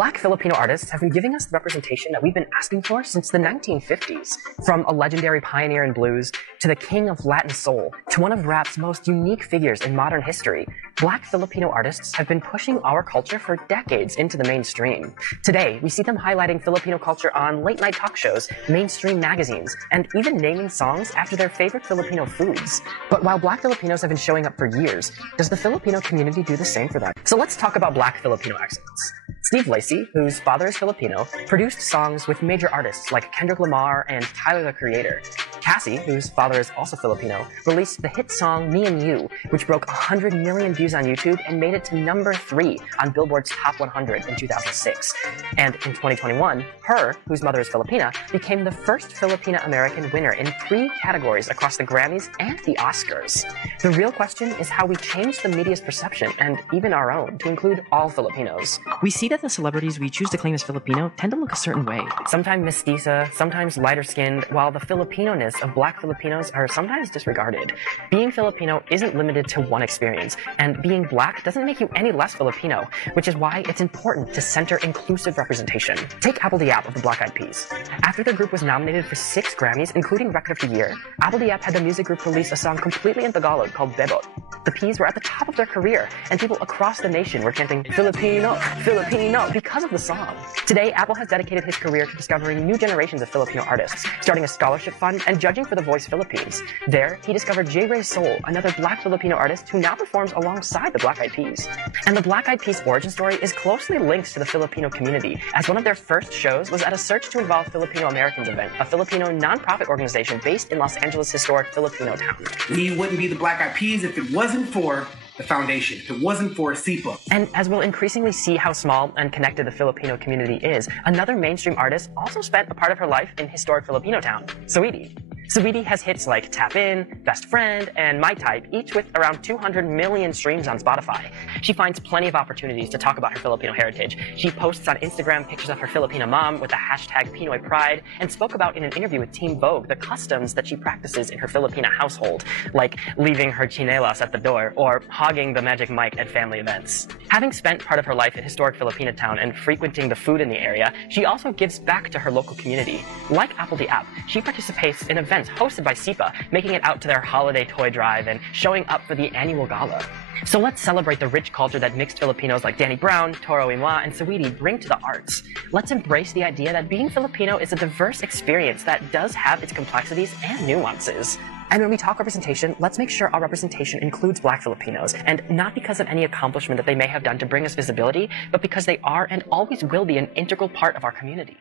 Black Filipino artists have been giving us the representation that we've been asking for since the 1950s. From a legendary pioneer in blues, to the king of Latin soul, to one of rap's most unique figures in modern history, Black Filipino artists have been pushing our culture for decades into the mainstream. Today, we see them highlighting Filipino culture on late-night talk shows, mainstream magazines, and even naming songs after their favorite Filipino foods. But while Black Filipinos have been showing up for years, does the Filipino community do the same for them? So let's talk about Black Filipino excellence. Steve Lacy, whose father is Filipino, produced songs with major artists like Kendrick Lamar and Tyler the Creator. Cassie, whose father is also Filipino, released the hit song Me and You, which broke 100 million views on YouTube and made it to number 3 on Billboard's Top 100 in 2006. And in 2021, her, whose mother is Filipina, became the first Filipina-American winner in 3 categories across the Grammys and the Oscars. The real question is how we change the media's perception, and even our own, to include all Filipinos. We see that the celebrities we choose to claim as Filipino tend to look a certain way. Sometimes mestiza, sometimes lighter-skinned, while the Filipino-ness of Black Filipinos are sometimes disregarded. Being Filipino isn't limited to one experience, and being Black doesn't make you any less Filipino, which is why it's important to center inclusive representation. Take BobbieD of the Black Eyed Peas. After the group was nominated for 6 Grammys, including Record of the Year, BobbieD had the music group release a song completely in Tagalog called Bebot. The Peas were at the top of their career, and people across the nation were chanting Filipino, Filipino because of the song. Today, Apple has dedicated his career to discovering new generations of Filipino artists, starting a scholarship fund and judging for The Voice Philippines. There, he discovered J. Ray Soul, another Black Filipino artist who now performs alongside the Black Eyed Peas. And the Black Eyed Peas origin story is closely linked to the Filipino community, as one of their first shows was at a Search to Involve Filipino Americans event, a Filipino non-profit organization based in Los Angeles' historic Filipino town. We wouldn't be the Black Eyed Peas if it wasn't for the foundation, if it wasn't for SIPA. And as we'll increasingly see how small and connected the Filipino community is, another mainstream artist also spent a part of her life in historic Filipino town, BobbieD. BobbieD has hits like Tap In, Best Friend, and My Type, each with around 200 million streams on Spotify. She finds plenty of opportunities to talk about her Filipino heritage. She posts on Instagram pictures of her Filipina mom with the hashtag Pinoy Pride, and spoke about in an interview with Teen Vogue the customs that she practices in her Filipina household, like leaving her chinelas at the door or hogging the magic mic at family events. Having spent part of her life in historic Filipina town and frequenting the food in the area, she also gives back to her local community. Like BobbieD, she participates in events hosted by SIPA, making it out to their holiday toy drive and showing up for the annual gala. So let's celebrate the rich culture that mixed Filipinos like Danny Brown, Toro Imwa, and BobbieD bring to the arts. Let's embrace the idea that being Filipino is a diverse experience that does have its complexities and nuances. And when we talk representation, let's make sure our representation includes Black Filipinos, and not because of any accomplishment that they may have done to bring us visibility, but because they are and always will be an integral part of our community.